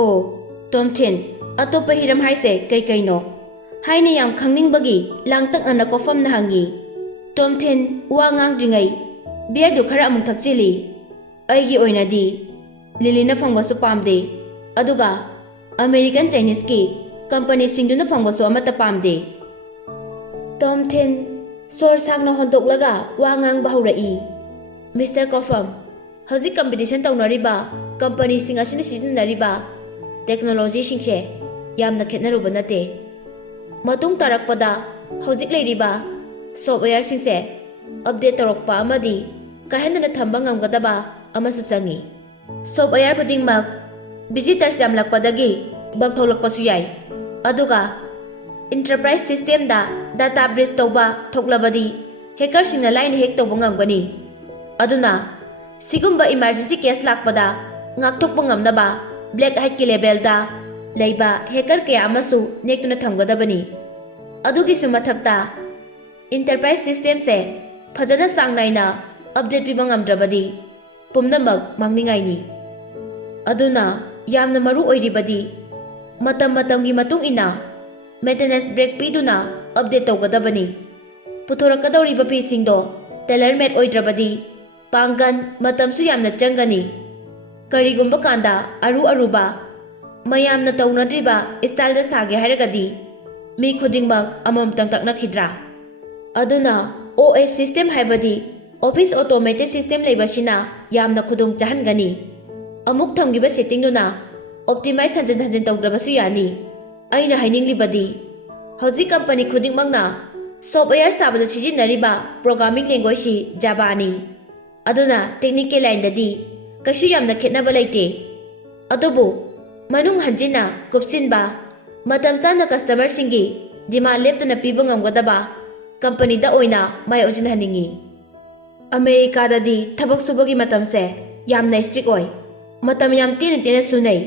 ꯑꯣ ꯇꯣꯝꯊꯤꯟ ꯑꯇꯣꯞꯄ ꯍꯤꯔꯝ ꯍꯥꯏꯁꯦ ꯀꯩꯀꯩꯅꯣ ꯍꯥꯏꯅ ꯌꯥꯝ ꯈꯪꯅꯤꯡꯕꯒꯤ ꯂꯥꯡꯇꯛꯅꯅ ꯀꯣꯐꯝꯅ ꯍꯪꯉꯤ꯫ ꯇꯣꯝꯊꯤꯟ ꯋꯥ ꯉꯥꯡꯗ꯭ꯔꯤꯉꯩ ꯕꯤꯌꯔꯗꯨ ꯈꯔ ꯑꯃꯨꯛ ꯊꯛꯆꯤꯜꯂꯤ꯫ ꯑꯩꯒꯤ ꯑꯣꯏꯅꯗꯤ ꯂꯤꯂꯤꯅ ꯐꯪꯕꯁꯨ ꯄꯥꯝꯗꯦ, ꯑꯗꯨꯒ ꯑꯃꯦꯔꯤꯀꯟ ꯆꯥꯏꯅꯤꯁꯀꯤ ꯀꯝꯄꯅꯤꯁꯤꯡꯗꯨꯅ ꯐꯪꯕꯁꯨ ꯑꯃꯠꯇ ꯄꯥꯝꯗꯦ꯫ ꯇꯣꯝꯊꯤꯟ ꯁꯣꯔ ꯁꯥꯡꯅ ꯍꯣꯟꯗꯣꯛꯂꯒ ꯋꯥ ꯉꯥꯡꯕ ꯍꯧꯔꯛꯏ꯫ ꯃꯤꯁꯇꯔ ꯀꯣꯐꯝ, ꯍꯧꯖꯤꯛ ꯀꯝꯄꯤꯇꯤꯁꯟ ꯇꯧꯅꯔꯤꯕ ꯀꯝꯄꯅꯤꯁꯤꯡ ꯑꯁꯤꯅ ꯁꯤꯖꯤꯟꯅꯔꯤꯕ ꯇꯦꯛꯅꯣꯂꯣꯖꯤꯁꯤꯡꯁꯦ ꯌꯥꯝꯅ ꯈꯦꯠꯅꯔꯨꯕ ꯅꯠꯇꯦ꯫ ꯃꯇꯨꯡ ꯇꯥꯔꯛꯄꯗ ꯍꯧꯖꯤꯛ ꯂꯩꯔꯤꯕ ꯁꯣꯐꯋꯦꯌꯔꯁꯤꯡꯁꯦ ꯑꯞꯗꯦꯠ ꯇꯧꯔꯛꯄ ꯑꯃꯗꯤ ꯀꯥꯏꯍꯟꯗꯅ ꯊꯝꯕ ꯉꯝꯒꯗꯕ ꯑꯃꯁꯨ ꯆꯪꯏ꯫ ꯁꯣꯐꯋꯦꯌꯔ ꯈꯨꯗꯤꯡꯃꯛ ꯚꯤꯖꯤꯇꯔꯁ ꯌꯥꯝꯂꯛꯄꯗꯒꯤ ꯕꯒ ꯊꯣꯛꯂꯛꯄꯁꯨ ꯌꯥꯏ, ꯑꯗꯨꯒ ꯏꯟꯇꯔꯄ꯭ꯔꯥꯏꯖ ꯁꯤꯁꯇꯦꯝꯗ ꯗꯥꯇꯥ ꯕ꯭ꯔꯤꯆ ꯇꯧꯕ ꯊꯣꯛꯂꯕꯗꯤ ꯍꯦꯀꯔꯁꯤꯡꯅ ꯂꯥꯏꯅ ꯍꯦꯛ ꯇꯧꯕ ꯉꯝꯒꯅꯤ꯫ ꯑꯗꯨꯅ ꯁꯤꯒꯨꯝꯕ ꯏꯃꯥꯔꯖꯦꯟꯁꯤ ꯀꯦꯁ ꯂꯥꯛꯄꯗ ꯉꯥꯛꯊꯣꯛꯄ ꯉꯝꯅꯕ ꯕ꯭ꯂꯦꯛ ꯍꯥꯏꯠꯀꯤ ꯂꯦꯚꯦꯜꯗ ꯂꯩꯕ ꯍꯦꯀꯔ ꯀꯌꯥ ꯑꯃꯁꯨ ꯅꯦꯛꯇꯨꯅ ꯊꯝꯒꯗꯕꯅꯤ꯫ ꯑꯗꯨꯒꯤꯁꯨ ꯃꯊꯛꯇ ꯏꯟꯇꯔꯄ꯭ꯔꯥꯏꯖ ꯁꯤꯁꯇꯦꯝꯁꯦ ꯐꯖꯅ ꯆꯥꯡ ꯅꯥꯏꯅ ꯑꯞꯗꯦꯠ ꯄꯤꯕ ꯉꯝꯗ꯭ꯔꯕꯗꯤ ꯄꯨꯝꯅꯃꯛ ꯃꯥꯡꯅꯤꯡꯉꯥꯏꯅꯤ꯫ ꯑꯗꯨꯅ ꯌꯥꯝꯅ ꯃꯔꯨ ꯑꯣꯏꯔꯤꯕꯗꯤ ꯃꯇꯝ ꯃꯇꯝꯒꯤ ꯃꯇꯨꯡ ꯏꯟꯅ ꯃꯦꯟꯇꯦꯅꯦꯟꯁ ꯕ꯭ꯔꯦꯛ ꯄꯤꯗꯨꯅ ꯑꯞꯗꯦꯠ ꯇꯧꯒꯗꯕꯅꯤ꯫ ꯄꯨꯊꯣꯔꯛꯀꯗꯧꯔꯤꯕ ꯐꯤꯁꯤꯡꯗꯣ ꯇꯦꯂꯔ ꯃꯦꯗ ꯑꯣꯏꯗ꯭ꯔꯕꯗꯤ ꯄꯥꯡꯒꯜ, ꯃꯇꯝꯁꯨ ꯌꯥꯝꯅ ꯆꯪꯒꯅꯤ꯫ ꯀꯔꯤꯒꯨꯝꯕ ꯀꯥꯟꯗ ꯑꯔꯨꯕ ꯃꯌꯥꯝꯅ ꯇꯧꯅꯗ꯭ꯔꯤꯕ ꯁ꯭ꯇꯥꯏꯜꯗ ꯁꯥꯒꯦ ꯍꯥꯏꯔꯒꯗꯤ ꯃꯤ ꯈꯨꯗꯤꯡꯃꯛ ꯑꯃꯃꯝꯇꯪ ꯇꯛꯅꯈꯤꯗ꯭ꯔꯥ? ꯑꯗꯨꯅ OS ꯁꯤꯁꯇꯦꯝ ꯍꯥꯏꯕꯗꯤ ꯑꯣꯐꯤꯁ ꯑꯣꯇꯣꯃꯦꯇꯦꯗ ꯁꯤꯁꯇꯦꯝ ꯂꯩꯕꯁꯤꯅ ꯌꯥꯝꯅ ꯈꯨꯗꯣꯡ ꯆꯥꯍꯟꯒꯅꯤ꯫ ꯑꯃꯨꯛ ꯊꯝꯈꯤꯕ ꯁꯦꯠꯇꯤꯡꯗꯨꯅ ꯑꯣꯞꯇꯤꯃꯥꯏꯖ ꯍꯟꯖꯤꯟ ꯍꯟꯖꯤꯟ ꯇꯧꯗ꯭ꯔꯕꯁꯨ ꯌꯥꯅꯤ꯫ ꯑꯩꯅ ꯍꯥꯏꯅꯤꯡꯂꯤꯕꯗꯤ ꯍꯧꯖꯤꯛ ꯀꯝꯄꯅꯤ ꯈꯨꯗꯤꯡꯃꯛꯅ ꯁꯣꯐꯋꯦꯌꯔ ꯁꯥꯕꯗ ꯁꯤꯖꯤꯟꯅꯔꯤꯕ ꯄ꯭ꯔꯣꯒ꯭ꯔꯥꯃꯤꯡ ꯂꯦꯡꯒ꯭ꯋꯦꯖꯁꯤ ꯖꯥꯚꯥꯅꯤ꯫ ꯑꯗꯨꯅ ꯇꯦꯛꯅꯤꯀꯦꯜ ꯂꯥꯏꯟꯗꯗꯤ ꯀꯩꯁꯨ ꯌꯥꯝꯅ ꯈꯦꯠꯅꯕ ꯂꯩꯇꯦ꯫ ꯑꯗꯨꯕꯨ ꯃꯅꯨꯡ ꯍꯟꯖꯤꯟꯅ ꯀꯨꯞꯁꯤꯟꯕ, ꯃꯇꯝ ꯆꯥꯅ ꯀꯁꯇꯃꯔꯁꯤꯡꯒꯤ ꯗꯤꯃꯥꯟ ꯂꯦꯞꯇꯅ ꯄꯤꯕ ꯉꯝꯒꯗꯕ ꯀꯝꯄꯅꯤꯗ ꯑꯣꯏꯅ ꯃꯥꯏ ꯑꯣꯟꯁꯤꯟꯍꯟꯅꯤꯡꯉꯤ꯫ ꯑꯃꯦꯔꯤꯀꯥꯗꯗꯤ ꯊꯕꯛ ꯁꯨꯕꯒꯤ ꯃꯇꯝꯁꯦ ꯌꯥꯝꯅ ꯁ꯭ꯇ꯭ꯔꯤꯛ ꯑꯣꯏ, ꯃꯇꯝ ꯌꯥꯝ ꯇꯦꯟꯅ ꯁꯨꯅꯩ꯫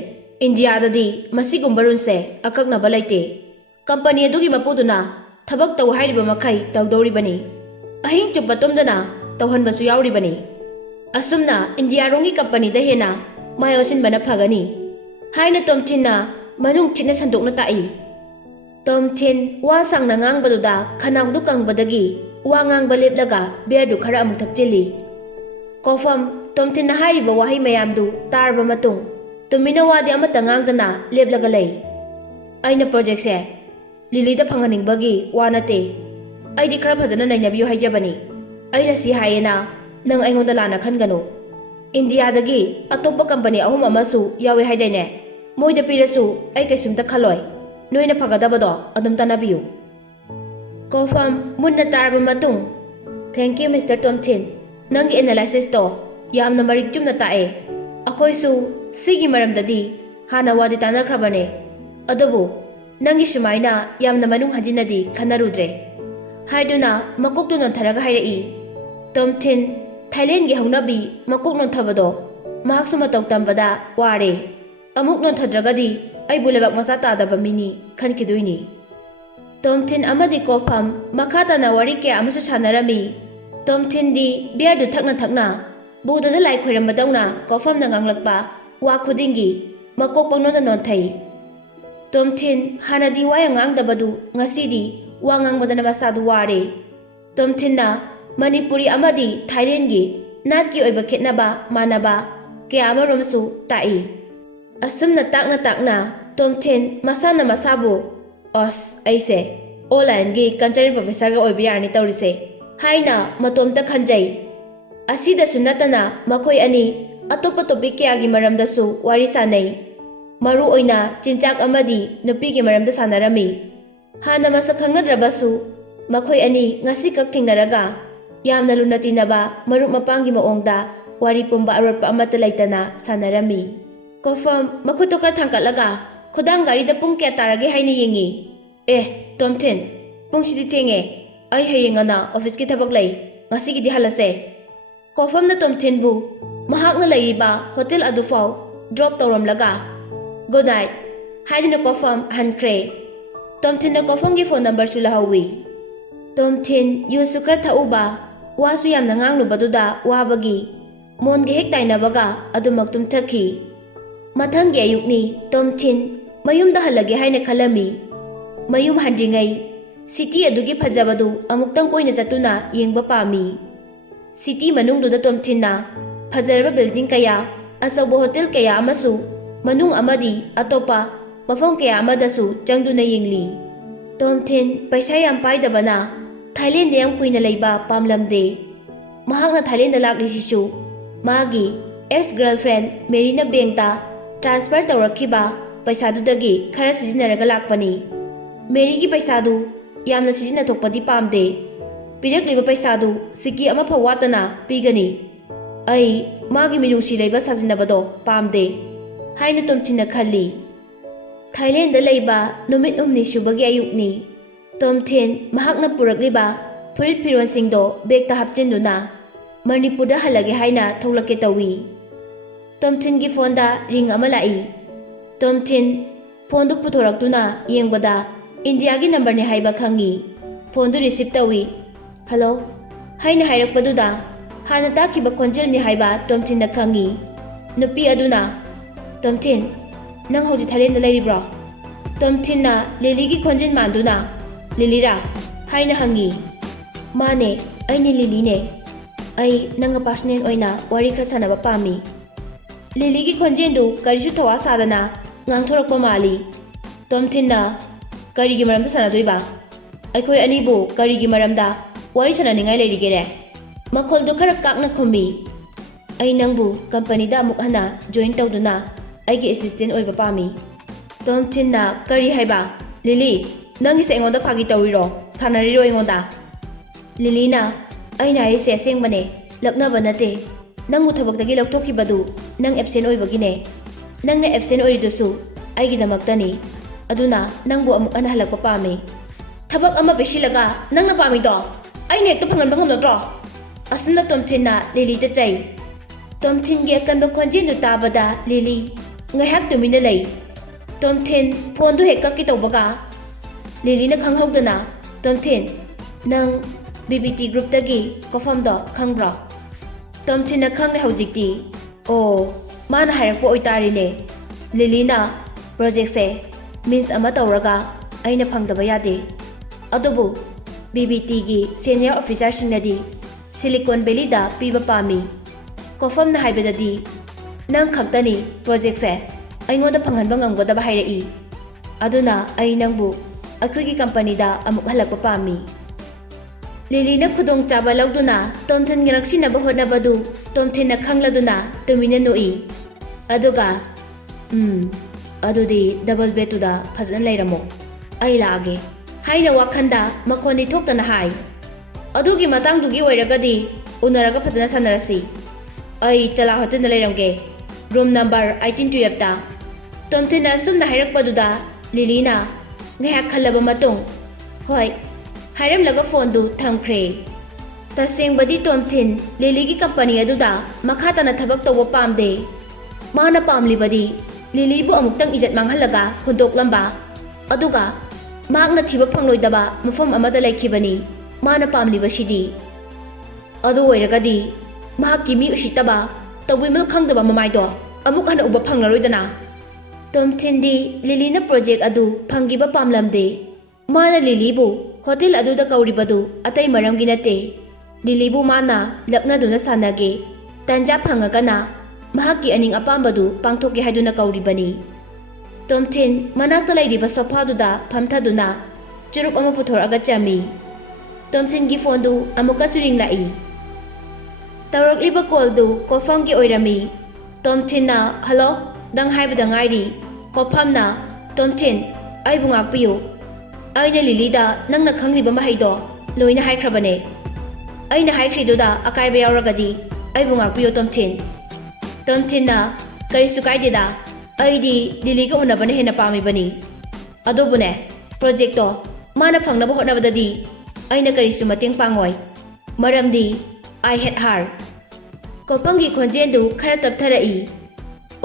ꯏꯟꯗꯤꯌꯥꯗꯗꯤ ꯃꯁꯤꯒꯨꯝꯕ ꯔꯨꯜꯁꯦ ꯑꯀꯛꯅꯕ ꯂꯩꯇꯦ꯫ ꯀꯝꯄꯅꯤ ꯑꯗꯨꯒꯤ ꯃꯄꯨꯗꯨꯅ ꯊꯕꯛ ꯇꯧ ꯍꯥꯏꯔꯤꯕ ꯃꯈꯩ ꯇꯧꯗꯧꯔꯤꯕꯅꯤ, ꯑꯍꯤꯡ ꯆꯨꯞꯄ ꯇꯨꯝꯗꯅ ꯇꯧꯍꯟꯕꯁꯨ ꯌꯥꯎꯔꯤꯕꯅꯤ꯫ ꯑꯁꯨꯝꯅ ꯏꯟꯗꯤꯌꯥꯔꯣꯝꯒꯤ ꯀꯝꯄꯅꯤꯗ ꯍꯦꯟꯅ ꯃꯥꯏ ꯑꯣꯟꯁꯤꯟꯕꯅ ꯐꯒꯅꯤ ꯍꯥꯏꯅ ꯇꯣꯝꯊꯤꯟꯅ ꯃꯅꯨꯡ ꯆꯤꯠꯅ ꯁꯟꯗꯣꯛꯅ ꯇꯥꯛꯏ꯫ ꯇꯣꯝꯊꯤꯟ ꯋꯥ ꯁꯥꯡꯅ ꯉꯥꯡꯕꯗꯨꯗ ꯈꯅꯥꯎꯗꯨ ꯀꯪꯕꯗꯒꯤ ꯋꯥ ꯉꯥꯡꯕ ꯂꯦꯞꯂꯒ ꯕꯤꯌꯔꯗꯨ ꯈꯔ ꯑꯃꯨꯛ ꯊꯛꯆꯤꯜꯂꯤ꯫ ꯀꯣꯐꯝ ꯇꯣꯝꯊꯤꯟꯅ ꯍꯥꯏꯔꯤꯕ ꯋꯥꯍꯩ ꯃꯌꯥꯝꯗꯨ ꯇꯥꯔꯕ ꯃꯇꯨꯡ ꯇꯨꯃꯤꯟꯅ ꯋꯥꯗꯤ ꯑꯃꯠꯇ ꯉꯥꯡꯗꯅ ꯂꯦꯞꯂꯒ ꯂꯩ꯫ ꯑꯩꯅ ꯄ꯭ꯔꯣꯖꯦꯛꯁꯦ ꯂꯤꯂꯤꯗ ꯐꯪꯍꯟꯅꯤꯡꯕꯒꯤ ꯋꯥ ꯅꯠꯇꯦ, ꯑꯩꯗꯤ ꯈꯔ ꯐꯖꯅ ꯅꯩꯅꯕꯤꯌꯨ ꯍꯥꯏꯖꯕꯅꯤ꯫ ꯑꯩꯅ ꯁꯤ ꯍꯥꯏꯌꯦꯅ ꯅꯪ ꯑꯩꯉꯣꯟꯗ ꯂꯥꯟꯅ ꯈꯟꯒꯅꯨ꯫ ꯏꯟꯗꯤꯌꯥꯗꯒꯤ ꯑꯇꯣꯞꯄ ꯀꯝꯄꯅꯤ 3 ꯑꯃꯁꯨ ꯌꯥꯎꯋꯦ ꯍꯥꯏꯗꯥꯏꯅꯦ? ꯃꯣꯏꯗ ꯄꯤꯔꯁꯨ ꯑꯩ ꯀꯩꯁꯨꯝꯇ ꯈꯜꯂꯣꯏ꯫ ꯅꯣꯏꯅ ꯐꯒꯗꯕꯗꯣ ꯑꯗꯨꯝ ꯇꯥꯟꯅꯕꯤꯌꯨ꯫ ꯀꯣꯐꯝ ꯃꯨꯟꯅ ꯇꯥꯔꯕ ꯃꯇꯨꯡ, ꯊꯦꯡꯀ꯭ꯌꯨ ꯃꯤꯁꯇꯔ ꯇꯣꯝꯊꯤꯟ, ꯅꯪꯒꯤ ꯑꯦꯅꯥꯂꯥꯏꯁꯤꯁꯇꯣ ꯌꯥꯝꯅ ꯃꯔꯤꯛ ꯆꯨꯝꯅ ꯇꯥꯛꯑꯦ꯫ ꯑꯩꯈꯣꯏꯁꯨ ꯁꯤꯒꯤ ꯃꯔꯝꯗꯗꯤ ꯍꯥꯟꯅ ꯋꯥꯗꯤ ꯇꯥꯟꯅꯈ꯭ꯔꯕꯅꯦ, ꯑꯗꯨꯕꯨ ꯅꯪꯒꯤ ꯁꯨꯃꯥꯏꯅ ꯌꯥꯝꯅ ꯃꯅꯨꯡ ꯍꯟꯖꯤꯟꯅꯗꯤ ꯈꯟꯅꯔꯨꯗ꯭ꯔꯦ ꯍꯥꯏꯗꯨꯅ ꯃꯀꯣꯛꯇꯨ ꯅꯣꯟꯊꯔꯒ ꯍꯥꯏꯔꯛꯏ꯫ ꯇꯣꯝꯊꯤꯟ ꯊꯥꯏꯂꯦꯟꯒꯤ ꯍꯧꯅꯕꯤ ꯃꯀꯣꯛ ꯅꯣꯟꯊꯕꯗꯣ ꯃꯍꯥꯛꯁꯨ ꯃꯇꯧ ꯇꯝꯕꯗ ꯋꯥꯔꯦ꯫ ꯑꯃꯨꯛ ꯅꯣꯟꯊꯗ꯭ꯔꯒꯗꯤ ꯑꯩꯕꯨ ꯂꯩꯕꯥꯛ ꯃꯆꯥ ꯇꯥꯗꯕ ꯃꯤꯅꯤ ꯈꯟꯈꯤꯗꯣꯏꯅꯤ꯫ ꯇꯣꯝꯊꯤꯟ ꯑꯃꯗꯤ ꯀꯣꯐꯝ ꯃꯈꯥ ꯇꯥꯅ ꯋꯥꯔꯤ ꯀꯌꯥ ꯑꯃꯁꯨ ꯁꯥꯟꯅꯔꯝꯃꯤ꯫ ꯇꯣꯝꯊꯤꯟꯗꯤ ꯕꯤꯌꯔꯗꯨ ꯊꯛꯅ ꯊꯛꯅ ꯕꯨꯙꯗ ꯂꯥꯏ ꯈꯣꯏꯔꯝꯕꯗꯧꯅ ꯀꯣꯐꯝꯅ ꯉꯥꯡꯂꯛꯄ ꯋꯥ ꯈꯨꯗꯤꯡꯒꯤ ꯃꯀꯣꯛ ꯄꯪꯅꯣꯟꯗ ꯅꯣꯟꯊꯩ꯫ ꯇꯣꯝꯊꯤꯟ ꯍꯥꯟꯅꯗꯤ ꯋꯥ ꯌꯥꯝ ꯉꯥꯡꯗꯕꯗꯨ ꯉꯁꯤꯗꯤ ꯋꯥ ꯉꯥꯡꯕꯗꯅ ꯃꯁꯥꯗꯨ ꯋꯥꯔꯦ꯫ ꯇꯣꯝꯊꯤꯟꯅ ꯃꯅꯤꯄꯨꯔꯤ ꯑꯃꯗꯤ ꯊꯥꯏꯂꯦꯟꯒꯤ ꯅꯥꯠꯀꯤ ꯑꯣꯏꯕ ꯈꯦꯠꯅꯕ ꯃꯥꯟꯅꯕ ꯀꯌꯥ ꯑꯃꯔꯣꯝꯁꯨ ꯇꯥꯛꯏ꯫ ꯑꯁꯨꯝꯅ ꯇꯥꯛꯅ ꯇꯣꯝꯊꯤꯟ ꯃꯁꯥꯅ ꯃꯁꯥꯕꯨ ꯑꯁ ꯑꯩꯁꯦ ꯑꯣꯟꯂꯥꯏꯟꯒꯤ ꯀꯜꯆꯔꯦꯜ ꯄ꯭ꯔꯣꯐꯦꯁꯔꯒ ꯑꯣꯏꯕ ꯌꯥꯔꯅꯤ ꯇꯧꯔꯤꯁꯦ ꯍꯥꯏꯅ ꯃꯇꯣꯝꯇ ꯈꯟꯖꯩ꯫ ꯑꯁꯤꯗꯁꯨ ꯅꯠꯇꯅ ꯃꯈꯣꯏ ꯑꯅꯤ ꯑꯇꯣꯞꯄ ꯇꯣꯄꯤꯛ ꯀꯌꯥꯒꯤ ꯃꯔꯝꯗꯁꯨ ꯋꯥꯔꯤ ꯁꯥꯅꯩ꯫ ꯃꯔꯨ ꯑꯣꯏꯅ ꯆꯤꯟꯖꯥꯛ ꯑꯃꯗꯤ ꯅꯨꯄꯤꯒꯤ ꯃꯔꯝꯗ ꯁꯥꯟꯅꯔꯝꯃꯤ꯫ ꯍꯥꯟꯅ ꯃꯁꯛ ꯈꯪꯅꯗ꯭ꯔꯕꯁꯨ ꯃꯈꯣꯏ ꯑꯅꯤ ꯉꯁꯤ ꯈꯛ ꯊꯦꯡꯅꯔꯒ ꯌꯥꯝꯅ ꯂꯨꯅ ꯇꯤꯟꯅꯕ ꯃꯔꯨꯞ ꯃꯄꯥꯡꯒꯤ ꯃꯑꯣꯡꯗ ꯋꯥꯔꯤ ꯄꯨꯝꯕ ꯑꯔꯣꯠꯄ ꯑꯃꯠꯇ ꯂꯩꯇꯅ ꯁꯥꯟꯅꯔꯝꯃꯤ꯫ ꯀꯣꯐꯝ ꯃꯈꯨꯠꯇꯨ ꯈꯔ ꯊꯥꯡꯀꯠꯂꯒ ꯈꯨꯗꯥꯡ ꯒꯥꯔꯤꯗ ꯄꯨꯡ ꯀꯌꯥ ꯇꯥꯔꯒꯦ ꯍꯥꯏꯅ ꯌꯦꯡꯉꯤ꯫ ꯇꯣꯝꯊꯤꯟ, ꯄꯨꯡꯁꯤꯗꯤ ꯊꯦꯡꯉꯦ, ꯑꯩ ꯍꯌꯦꯡ ꯉꯟꯅ ꯑꯣꯐꯤꯁꯀꯤ ꯊꯕꯛ ꯂꯩ, ꯉꯁꯤꯒꯤꯗꯤ ꯍꯜꯂꯁꯦ꯫ ꯀꯣꯐꯝꯅ ꯇꯣꯝꯊꯤꯟꯕꯨ ꯃꯍꯥꯛꯅ ꯂꯩꯔꯤꯕ ꯍꯣꯇꯦꯜ ꯑꯗꯨꯐꯥꯎ ꯗ꯭ꯔꯣꯞ ꯇꯧꯔꯝꯂꯒ ꯒꯨꯗ ꯅꯥꯏꯠ ꯍꯥꯏꯗꯨꯅ ꯀꯣꯐꯝ ꯍꯟꯈ꯭ꯔꯦ꯫ ꯇꯣꯝꯊꯤꯟꯅ ꯀꯣꯐꯝꯒꯤ ꯐꯣꯟ ꯅꯝꯕꯔꯁꯨ ꯂꯧꯍꯧꯏ꯫ ꯇꯣꯝꯊꯤꯟ ꯌꯨꯁꯨ ꯈꯔ ꯊꯛꯎꯕ, ꯋꯥꯁꯨ ꯌꯥꯝꯅ ꯉꯥꯡꯂꯨꯕꯗꯨꯗ ꯋꯥꯕꯒꯤ ꯃꯣꯟꯒ ꯍꯦꯛ ꯇꯥꯏꯅꯕꯒ ꯑꯗꯨꯃꯛ ꯇꯨꯝꯊꯈꯤ꯫ ꯃꯊꯪꯒꯤ ꯑꯌꯨꯛꯅꯤ ꯇꯣꯝꯊꯤꯟ ꯃꯌꯨꯝꯗ ꯍꯜꯂꯒꯦ ꯍꯥꯏꯅ ꯈꯜꯂꯝꯃꯤ꯫ ꯃꯌꯨꯝ ꯍꯟꯗ꯭ꯔꯤꯉꯩ ꯁꯤꯇꯤ ꯑꯗꯨꯒꯤ ꯐꯖꯕꯗꯨ ꯑꯃꯨꯛꯇꯪ ꯀꯣꯏꯅ ꯆꯠꯇꯨꯅ ꯌꯦꯡꯕ ꯄꯥꯝꯃꯤ꯫ ꯁꯤꯇꯤ ꯃꯅꯨꯡꯗꯨꯗ ꯇꯣꯝꯊꯤꯟꯅ ꯐꯖꯔꯕ ꯕꯤꯜꯗꯤꯡ ꯀꯌꯥ, ꯑꯆꯧꯕ ꯍꯣꯇꯦꯜ ꯀꯌꯥ ꯑꯃꯁꯨ ꯃꯅꯨꯡ ꯑꯃꯗꯤ ꯑꯇꯣꯞꯄ ꯃꯐꯝ ꯀꯌꯥ ꯑꯃꯗꯁꯨ ꯆꯪꯗꯨꯅ ꯌꯦꯡꯂꯤ꯫ ꯇꯣꯝꯊꯤꯟ ꯄꯩꯁꯥ ꯌꯥꯝ ꯄꯥꯏꯗꯕꯅ ꯊꯥꯏꯂꯦꯟꯗ ꯌꯥꯝ ꯀꯨꯏꯅ ꯂꯩꯕ ꯄꯥꯝꯂꯝꯗꯦ꯫ ꯃꯍꯥꯛꯅ ꯊꯥꯏꯂꯦꯟꯗ ꯂꯥꯛꯂꯤꯁꯤꯁꯨ ꯃꯥꯒꯤ ꯑꯦꯛꯁ ꯒꯔꯜꯐ꯭ꯔꯦꯟ ꯃꯦꯔꯤꯅ ꯕꯦꯡꯛꯇ ꯇ꯭ꯔꯥꯟꯁꯐꯔ ꯇꯧꯔꯛꯈꯤꯕ ꯄꯩꯁꯥꯗꯨꯗꯒꯤ ꯈꯔ ꯁꯤꯖꯤꯟꯅꯔꯒ ꯂꯥꯛꯄꯅꯤ꯫ ꯃꯦꯔꯤꯒꯤ ꯄꯩꯁꯥꯗꯨ ꯌꯥꯝꯅ ꯁꯤꯖꯤꯟꯅꯊꯣꯛꯄꯗꯤ ꯄꯥꯝꯗꯦ꯫ ꯄꯤꯔꯛꯂꯤꯕ ꯄꯩꯁꯥꯗꯨ ꯁꯤꯀꯤ ꯑꯃꯐꯥꯎ ꯋꯥꯠꯇꯅ ꯄꯤꯒꯅꯤ꯫ ꯑꯩ ꯃꯥꯒꯤ ꯃꯤꯅꯨꯡꯁꯤ ꯂꯩꯕ ꯁꯥꯖꯤꯟꯅꯕꯗꯣ ꯄꯥꯝꯗꯦ ꯍꯥꯏꯅ ꯇꯣꯝꯊꯤꯟꯅ ꯈꯜꯂꯤ꯫ ꯊꯥꯏꯂꯦꯟꯗ ꯂꯩꯕ ꯅꯨꯃꯤꯠ 6ꯅꯤ ꯁꯨꯕꯒꯤ ꯑꯌꯨꯛꯅꯤ꯫ ꯇꯣꯝꯊꯤꯟ ꯃꯍꯥꯛꯅ ꯄꯨꯔꯛꯂꯤꯕ ꯐꯨꯔꯤꯠ ꯐꯤꯔꯣꯜꯁꯤꯡꯗꯣ ꯕꯦꯒꯇ ꯍꯥꯞꯆꯤꯟꯗꯨꯅ ꯃꯅꯤꯄꯨꯔꯗ ꯍꯜꯂꯒꯦ ꯍꯥꯏꯅ ꯊꯣꯛꯂꯛꯀꯦ ꯇꯧꯏ꯫ ꯇꯣꯝꯊꯤꯟꯒꯤ ꯐꯣꯟꯗ ꯔꯤꯡ ꯑꯃ ꯂꯥꯛꯏ꯫ ꯇꯣꯝꯊꯤꯟ ꯐꯣꯟꯗꯨ ꯄꯨꯊꯣꯔꯛꯇꯨꯅ ꯌꯦꯡꯕꯗ ꯏꯟꯗꯤꯌꯥꯒꯤ ꯅꯝꯕꯔꯅꯤ ꯍꯥꯏꯕ ꯈꯪꯏ꯫ ꯐꯣꯟꯗꯨ ꯔꯤꯁꯤꯞ ꯇꯧꯏ꯫ ꯍꯜꯂꯣ ꯍꯥꯏꯅ ꯍꯥꯏꯔꯛꯄꯗꯨꯗ ꯍꯥꯟꯅ ꯇꯥꯈꯤꯕ ꯈꯣꯟꯖꯦꯜꯅꯤ ꯍꯥꯏꯕ ꯇꯣꯝꯊꯤꯟꯅ ꯈꯪꯏ꯫ ꯅꯨꯄꯤ ꯑꯗꯨꯅ ꯇꯣꯝꯊꯤꯟ ꯅꯪ ꯍꯧꯖꯤꯛ ꯊꯥꯏꯂꯦꯟꯗ ꯂꯩꯔꯤꯕ꯭ꯔꯣ? ꯇꯣꯝꯊꯤꯟꯅ ꯂꯤꯂꯤꯒꯤ ꯈꯣꯟꯖꯦꯜ ꯃꯥꯟꯗꯨꯅ ꯂꯤꯂꯤꯔꯥ ꯍꯥꯏꯅ ꯍꯪꯏ꯫ ꯃꯥꯅꯦ ꯑꯩꯅꯦ ꯂꯤꯂꯤꯅꯦ꯫ ꯑꯩ ꯅꯪꯒ ꯄꯥꯔꯁꯣꯅꯦꯜ ꯑꯣꯏꯅ ꯋꯥꯔꯤ ꯈꯔ ꯁꯥꯟꯅꯕ ꯄꯥꯝꯃꯤ꯫ ꯂꯤꯂꯤꯒꯤ ꯈꯣꯟꯖꯦꯜꯗꯨ ꯀꯔꯤꯁꯨ ꯊꯧꯋꯥ ꯁꯥꯗꯅ ꯉꯥꯡꯊꯣꯔꯛꯄ ꯃꯥꯜꯂꯤ꯫ ꯇꯣꯝꯊꯤꯟꯅ ꯀꯔꯤꯒꯤ ꯃꯔꯝꯗ ꯁꯥꯟꯅꯗꯣꯏꯕ? ꯑꯩꯈꯣꯏ ꯑꯅꯤꯕꯨ ꯀꯔꯤꯒꯤ ꯃꯔꯝꯗ ꯋꯥꯔꯤ ꯁꯥꯟꯅꯅꯤꯡꯉꯥꯏ ꯂꯩꯔꯤꯒꯦꯅꯦ? ꯃꯈꯣꯜꯗꯨ ꯈꯔ ꯀꯥꯛꯅ ꯈꯨꯝꯃꯤ꯫ ꯑꯩ ꯅꯪꯕꯨ ꯀꯝꯄꯅꯤꯗ ꯑꯃꯨꯛ ꯍꯟꯅ ꯖꯣꯏꯟ ꯇꯧꯗꯨꯅ ꯑꯩꯒꯤ ꯑꯦꯁꯤꯁꯇꯦꯟ ꯑꯣꯏꯕ ꯄꯥꯝꯃꯤ꯫ ꯇꯣꯝꯊꯤꯟꯅ ꯀꯔꯤ ꯍꯥꯏꯕ? ꯂꯤꯂꯤ ꯅꯪꯒꯤꯁꯦ ꯑꯩꯉꯣꯟꯗ ꯐꯥꯒꯤ ꯇꯧꯔꯤꯔꯣ? ꯁꯥꯟꯅꯔꯤꯔꯣ ꯑꯩꯉꯣꯟꯗ? ꯂꯤꯂꯤꯅ ꯑꯩꯅ ꯍꯥꯏꯔꯤꯁꯦ ꯑꯁꯦꯡꯕꯅꯦ, ꯂꯛꯅꯕ ꯅꯠꯇꯦ꯫ ꯅꯪꯕꯨ ꯊꯕꯛꯇꯒꯤ ꯂꯧꯊꯣꯛꯈꯤꯕꯗꯨ ꯅꯪ ꯑꯦꯕꯁꯦꯟ ꯑꯣꯏꯕꯒꯤꯅꯦ꯫ ꯅꯪꯅ ꯑꯦꯕꯁꯦꯟ ꯑꯣꯏꯔꯤꯗꯨꯁꯨ ꯑꯩꯒꯤꯗꯃꯛꯇꯅꯤ꯫ ꯑꯗꯨꯅ ꯅꯪꯕꯨ ꯑꯃꯨꯛ ꯍꯟꯅ ꯍꯜꯂꯛꯄ ꯄꯥꯝꯃꯤ꯫ ꯊꯕꯛ ꯑꯃ ꯄꯤꯁꯤꯜꯂꯒ ꯅꯪꯅ ꯄꯥꯝꯃꯤꯗꯣ ꯑꯩꯅ ꯍꯦꯛꯇ ꯐꯪꯍꯟꯕ ꯉꯝꯅꯗ꯭ꯔꯣ? ꯑꯁꯨꯝꯅ ꯇꯣꯝꯊꯤꯟꯅ ꯂꯤꯂꯤꯗ ꯆꯩ꯫ ꯇꯣꯝꯊꯤꯟꯒꯤ ꯑꯀꯟꯕ ꯈꯣꯟꯖꯦꯜꯗꯨ ꯇꯥꯕꯗ ꯂꯤꯂꯤ ꯉꯥꯏꯍꯥꯛ ꯇꯨꯃꯤꯟꯅ ꯂꯩ꯫ ꯇꯣꯝꯊꯤꯟ ꯐꯣꯟꯗꯨ ꯍꯦꯛ ꯀꯛꯀꯦ ꯇꯧꯕꯒ ꯂꯤꯂꯤꯅ ꯈꯪꯍꯧꯗꯅ ꯇꯣꯝꯊꯤꯟ ꯅꯪ BBT ꯒ꯭ꯔꯨꯞꯇꯒꯤ ꯀꯣꯐꯝꯗꯣ ꯈꯪꯕ꯭ꯔꯣ? ꯇꯣꯝꯊꯤꯟꯅ ꯈꯪꯂꯦ ꯍꯧꯖꯤꯛꯇꯤ꯫ ꯑꯣ ꯃꯥꯅ ꯍꯥꯏꯔꯛꯄ ꯑꯣꯏꯇꯥꯔꯤꯅꯦ꯫ ꯂꯤꯂꯤꯅ ꯄ꯭ꯔꯣꯖꯦꯛꯁꯦ ꯃꯤꯟꯁ ꯑꯃ ꯇꯧꯔꯒ ꯑꯩꯅ ꯐꯪꯗꯕ ꯌꯥꯗꯦ꯫ ꯑꯗꯨꯕꯨ BBTꯒꯤ ꯁꯦꯅꯤꯌꯔ ꯑꯣꯐꯤꯁꯥꯔꯁꯤꯡꯅꯗꯤ ꯁꯤꯂꯤꯀꯣꯟ ꯚꯦꯂꯤꯗ ꯄꯤꯕ ꯄꯥꯝꯃꯤ꯫ ꯀꯣꯐꯝꯅ ꯍꯥꯏꯕꯗꯗꯤ ꯅꯪ ꯈꯛꯇꯅꯤ ꯄ꯭ꯔꯣꯖꯦꯛꯁꯦ ꯑꯩꯉꯣꯟꯗ ꯐꯪꯍꯟꯕ ꯉꯝꯒꯗꯕ ꯍꯥꯏꯔꯛꯏ꯫ ꯑꯗꯨꯅ ꯑꯩ ꯅꯪꯕు ꯑꯩꯈꯣꯏꯒꯤ ꯀꯝꯄꯅꯤꯗ ꯑꯃꯨꯛ ꯍꯜꯂꯛꯄ ꯄꯥꯝꯃꯤ꯫ ꯂꯤꯂꯤꯅ ꯈꯨꯗꯣꯡꯆꯥꯕ ꯂꯧꯗꯨꯅ ꯇꯣꯝꯊꯤꯟꯒ ꯅꯛꯁꯤꯟꯅꯕ ꯍꯣꯠꯅꯕꯗꯨ ꯇꯣꯝꯊꯤꯟꯅ ꯈꯪꯂꯗꯨꯅ ꯇꯨꯃꯤꯟꯅ ꯅꯣꯛꯏ꯫ ꯑꯗꯨꯒ ꯑꯗꯨꯗꯤ ꯗꯕꯜ ꯕꯦꯗꯇꯨꯗ ꯐꯖꯅ ꯂꯩꯔꯝꯃꯣ, ꯑꯩ ꯂꯥꯛꯑꯒꯦ ꯍꯥꯏꯅ ꯋꯥꯈꯟꯗ ꯃꯈꯣꯟꯗꯤ ꯊꯣꯛꯇꯅ ꯍꯥꯏ꯫ ꯑꯗꯨꯒꯤ ꯃꯇꯥꯡꯗꯨꯒꯤ ꯑꯣꯏꯔꯒꯗꯤ ꯎꯅꯔꯒ ꯐꯖꯅ ꯁꯥꯟꯅꯔꯁꯤ꯫ ꯑꯩ ꯆꯂꯥ ꯍꯣꯇꯦꯜꯗ ꯂꯩꯔꯝꯒꯦ, ꯔꯨꯝ ꯅꯝꯕꯔ 18-12ꯇ꯫ ꯇꯣꯝꯊꯤꯟꯅ ꯑꯁꯨꯝꯅ ꯍꯥꯏꯔꯛꯄꯗꯨꯗ ꯂꯤꯂꯤꯅ ꯉꯥꯏꯍꯥꯛ ꯈꯜꯂꯕ ꯃꯇꯨꯡ ꯍꯣꯏ ꯍꯥꯏꯔꯝꯂꯒ ꯐꯣꯟꯗꯨ ꯊꯝꯈ꯭ꯔꯦ꯫ ꯇꯁꯦꯡꯕꯗꯤ ꯇꯣꯝꯊꯤꯟ ꯂꯤꯂꯤꯒꯤ ꯀꯝꯄꯅꯤ ꯑꯗꯨꯗ ꯃꯈꯥ ꯇꯥꯅ ꯊꯕꯛ ꯇꯧꯕ ꯄꯥꯝꯗꯦ꯫ ꯃꯥꯅ ꯄꯥꯝꯂꯤꯕꯗꯤ ꯂꯤꯂꯤꯕꯨ ꯑꯃꯨꯛꯇꯪ ꯏꯖꯠ ꯃꯥꯡꯍꯜꯂꯒ ꯍꯨꯟꯗꯣꯛꯂꯝꯕ, ꯑꯗꯨꯒ ꯃꯍꯥꯛꯅ ꯊꯤꯕ ꯐꯪꯂꯣꯏꯗꯕ ꯃꯐꯝ ꯑꯃꯗ ꯂꯩꯈꯤꯕꯅꯤ ꯃꯥꯅ ꯄꯥꯝꯂꯤꯕꯁꯤꯗꯤ꯫ ꯑꯗꯨ ꯑꯣꯏꯔꯒꯗꯤ ꯃꯍꯥꯛꯀꯤ ꯃꯤ ꯎꯁꯤꯠꯇꯕ, ꯇꯧꯕꯤꯃꯜ ꯈꯪꯗꯕ ꯃꯃꯥꯏꯗꯣ ꯑꯃꯨꯛ ꯍꯟꯅ ꯎꯕ ꯐꯪꯂꯔꯣꯏꯗꯅ꯫ ꯇꯣꯝꯊꯤꯟꯗꯤ ꯂꯤꯂꯤꯅ ꯄ꯭ꯔꯣꯖꯦꯛ ꯑꯗꯨ ꯐꯪꯈꯤꯕ ꯄꯥꯝꯂꯝꯗꯦ꯫ ꯃꯥꯅ ꯂꯤꯂꯤꯕꯨ ꯍꯣꯇꯦꯜ ꯑꯗꯨꯗ ꯀꯧꯔꯤꯕꯗꯨ ꯑꯇꯩ ꯃꯔꯝꯒꯤ ꯅꯠꯇꯦ꯫ ꯂꯤꯂꯤꯕꯨ ꯃꯥꯅ ꯂꯛꯅꯗꯨꯅ ꯁꯥꯟꯅꯒꯦ, ꯇꯟꯖꯥ ꯐꯪꯉꯒꯅ ꯃꯍꯥꯛꯀꯤ ꯑꯅꯤꯡ ꯑꯄꯥꯝꯕꯗꯨ ꯄꯥꯡꯊꯣꯛꯀꯦ ꯍꯥꯏꯗꯨꯅ ꯀꯧꯔꯤꯕꯅꯤ꯫ ꯇꯣꯝꯊꯤꯟ ꯃꯅꯥꯛꯇ ꯂꯩꯔꯤꯕ ꯁꯣꯐꯥꯗꯨꯗ ꯐꯝꯊꯗꯨꯅ ꯆꯨꯔꯨꯞ ꯑꯃ ꯄꯨꯊꯣꯔꯛꯑꯒ ꯆꯝꯃꯤ꯫ ꯇꯣꯝꯊꯤꯟꯒꯤ ꯐꯣꯟꯗꯨ ꯑꯃꯨꯛꯀꯁꯨ ꯔꯤꯡ ꯂꯥꯛꯏ꯫ ꯇꯧꯔꯛꯂꯤꯕ ꯀꯣꯜꯗꯨ ꯀꯣꯐꯝꯒꯤ ꯑꯣꯏꯔꯝꯃꯤ꯫ ꯇꯣꯝꯊꯤꯟꯅ ꯍꯜꯂꯣ ꯗꯪ ꯍꯥꯏꯕꯗ ꯉꯥꯏꯔꯤ ꯀꯣꯐꯝꯅ ꯇꯣꯝꯊꯤꯟ ꯑꯩꯕꯨ ꯉꯥꯛꯄꯤꯌꯨ, ꯑꯩꯅ ꯂꯤꯂꯤꯗ ꯅꯪꯅ ꯈꯪꯂꯤꯕ ꯃꯍꯩꯗꯣ ꯂꯣꯏꯅ ꯍꯥꯏꯈ꯭ꯔꯕꯅꯦ꯫ ꯑꯩꯅ ꯍꯥꯏꯈ꯭ꯔꯤꯗꯨꯗ ꯑꯀꯥꯏꯕ ꯌꯥꯎꯔꯒꯗꯤ ꯑꯩꯕꯨ ꯉꯥꯛꯄꯤꯌꯨ ꯇꯣꯝꯊꯤꯟ꯫ ꯇꯣꯝꯊꯤꯟꯅ ꯀꯔꯤꯁꯨ ꯀꯥꯏꯗꯦꯗ, ꯑꯩꯗꯤ ꯂꯤꯂꯤꯒ ꯎꯅꯕꯅ ꯍꯦꯟꯅ ꯄꯥꯝꯃꯤꯕꯅꯤ꯫ ꯑꯗꯨꯕꯨꯅꯦ ꯄ꯭ꯔꯣꯖꯦꯛꯇꯣ ꯃꯥꯅ ꯐꯪꯅꯕ ꯍꯣꯠꯅꯕꯗꯗꯤ ꯑꯩꯅ ꯀꯔꯤꯁꯨ ꯃꯇꯦꯡ ꯄꯥꯡꯉꯣꯏ, ꯃꯔꯝꯗꯤ I hate her꯫ ꯀꯣꯐꯝꯒꯤ ꯈꯣꯟꯖꯦꯜꯗꯨ ꯈꯔ ꯇꯞꯊꯔꯛꯏ꯫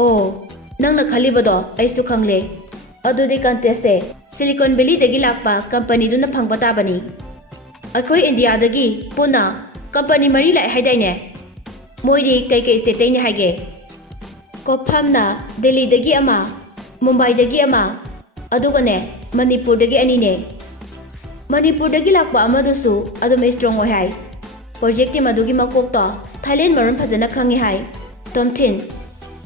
ꯑꯣ ꯅꯪꯅ ꯈꯜꯂꯤꯕꯗꯣ ꯑꯩꯁꯨ ꯈꯪꯂꯦ꯫ ꯑꯗꯨꯗꯤ ꯀꯟꯇꯦꯁꯁꯦ ꯁꯤꯂꯤꯀꯣꯟ ꯚꯦꯂꯤꯗꯒꯤ ꯂꯥꯛꯄ ꯀꯝꯄꯅꯤꯗꯨꯅ ꯐꯪꯕ ꯇꯥꯕꯅꯤ꯫ ꯑꯩꯈꯣꯏ ꯏꯟꯗꯤꯌꯥꯗꯒꯤ ꯄꯨꯟꯅ ꯀꯝꯄꯅꯤ 3 ꯂꯥꯛꯑꯦ ꯍꯥꯏꯗꯥꯏꯅꯦ? ꯃꯣꯏꯗꯤ ꯀꯩꯀꯩ ꯁ꯭ꯇꯦꯠꯇꯩꯅꯤ ꯍꯥꯏꯒꯦ? Kofamna Delhi dagi ama, Mumbai dagi ama, adugane Manipur dagi anine. Manipur dagi lakpa amadusu adum strong oi hai. Project madugi makokto Thailand maron phajana khangi hai. Tomthin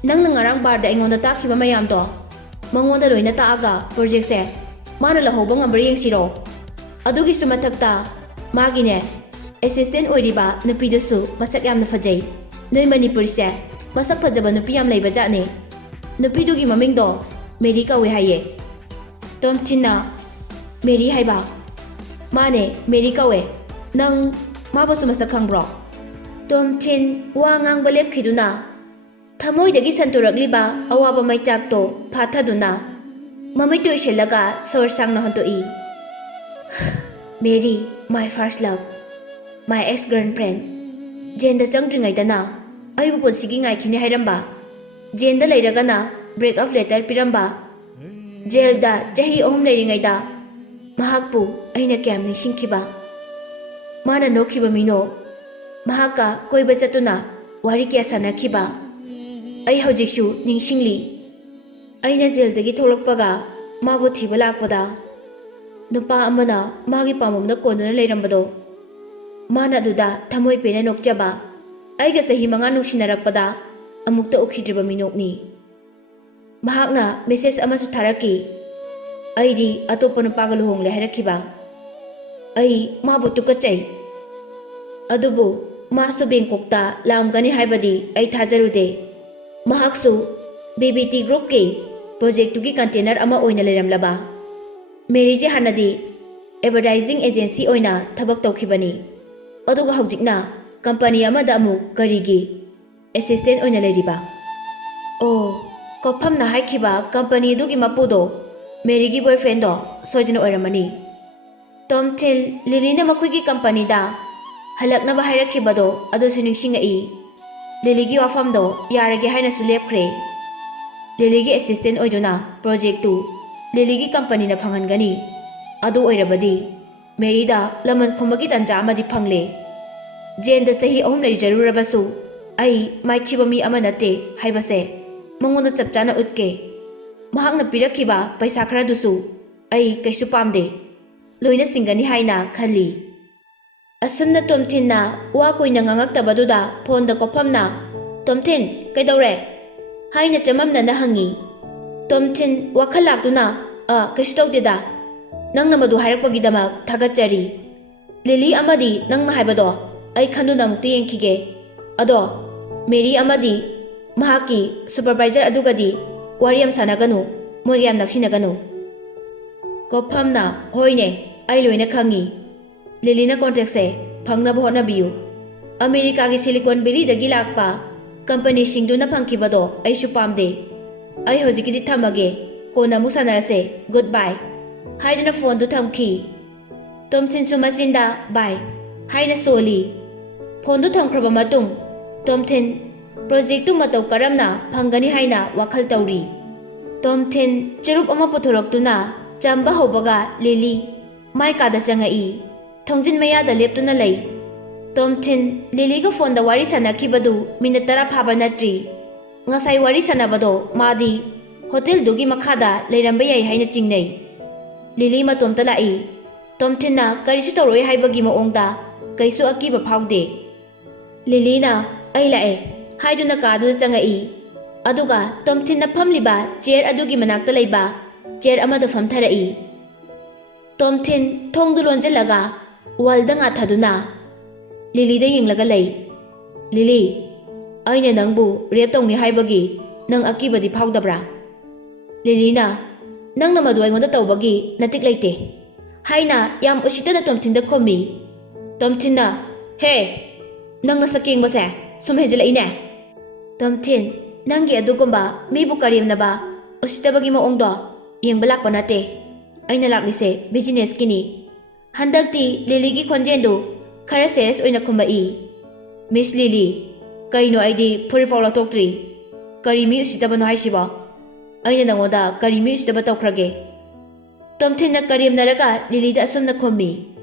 nang ngarang bar da ingonda takhiba mayam to. Mangonda loina taaga project se mana lahoba ngambar yengsiro. Adugi sumathakta magine assistant oiriba nupidusu masak yamna phajai. Noi Manipur se masak phajaba nupi yam leiba jane. Nupidugi maming do Mary kawe haye. Tomchinna Mary haiba. Mane Mary kawe. Nang mabasu masak khangbro. Tomchin wa ngang balep khiduna. Thamoi dagi santurakliba awaba maichak to phathaduna. Mamai to ishelaga sor sangna hontoi. Mary, my first love, my ex-girlfriend. Jane da changdringai dana aibu posigi ngai khine hairamba. Jane da leiragana break up letter piramba. Jail da jahi ohum leiringai da mahakpu aina kyam ningsingkhiba. Mana nokhiba mino mahaka koiba chatuna wari kya sanakhiba. Ai hojiksu ningsingli. Aina jail dagi tholakpaga mabu thiba lakpada nupa amana magi pamomna konana leirambado. Mana duda thamoi pena nokjaba. Aiga sahi manga nungsinnarakpada amukta ukhidriba minokni. Mahakna message amasu tharaki. Aidi atopa nupaga luhongle hairakhiba. Ai mabu tukachai. Adubu masu Bangkokta lamgani haibadi ai thajarude. Mahaksu BBT group ke project tugi container ama oina leramlaba. Mary je hanadi advertising agency oina thabak tawkhibani. Aduga hawjikna company amada amu karigi assistant oina leriba. Oh, Kofamna haikhiba company dugi mapudo Mary gi boyfriend do soidina oiramani. Tomtil Lilina makuigi company da halakna ba hairakibado adu siningsingai. Lily gi wafam do yarage haina su lepkhre. Lily gi assistant oiduna project tu Lily gi company na phangangani. Adu oirabadi Mary da laman khumagi tanja amadi phangle. Jane da sahi ahum lei jarurabasu ai maichiba mi amanate haibase mangonda chapchana utke. Mahakna pirakhiba paisa khara dusu ai kaisu pamde. Loina singani haina khali. Asumna Tomthinna wa koina ngangaktabaduda phone da Kofamna Tomthin kaidawre haina chamamna na hangi. Tomthin wakhal lakduna kaisu tawdeda nangna madu hairakpagidamak thagachari. Lily amadi nangna haibado ai khanduna mukti yengkhige. Ado Mary amadi mahaki supervisor adugadi wariyam sanaganu moi yam naksinaganu. Kofamna hoine ai loina khangi. Lilina contact se phangnaba hotnabiyu. America gi Silicon Valley dagi lakpa company singduna phangkhibado aisu pamde. Ai hojikidi thamage kona mu sanarase goodbye haidna phone du thamkhi. Tomsin sumasinda bye haina soli. Phone du thamkhraba matung Tomthin project tu matau karamna phangani haina wakhal tawri. Tomthin churup ama puthoroktuna chamba hobaga Lily mai kada changai. Thongjin maya da leptuna lei. Tomthin Lily ga phone da wari sanakhibadu minute 10 phaba natri. Ngasai wari sanabado madi hotel dugi makhada leiramba yai haina chingnei. Lily matomta lai. Tomthinna karisu tawroi haibagi maongda kaisu akiba phaude. Lily na ai lae haiduna kadu changai. Aduga Tomthinna phamliba chair adugi manakta leiba chair amada famtharai. Tomthin thongdu lonjelaga walda nga thaduna Lily da yenglaga lei. Lily aina nangbu rep tongni haibagi nang akibadi phaudabra. Lily na nangna madu aingonda tawbagi natik leite haina yam usitana Tomthinda khomi. Tomthinna he nangna saking base sum hejela ine. Tomthin nangi adugumba mibu karimnaba usitabagi maongdo yengbalakpa nate. Aina laklise business kini. Handakti Lily gi khonjendu khara serious oina khumbai. Miss Lily kaino aidi phurifau laktokri karimi usitabano haisiba. Aina nangoda karimi usitaba tawkhrage. Tomthinna karimnaraga Lily da asumna khomi.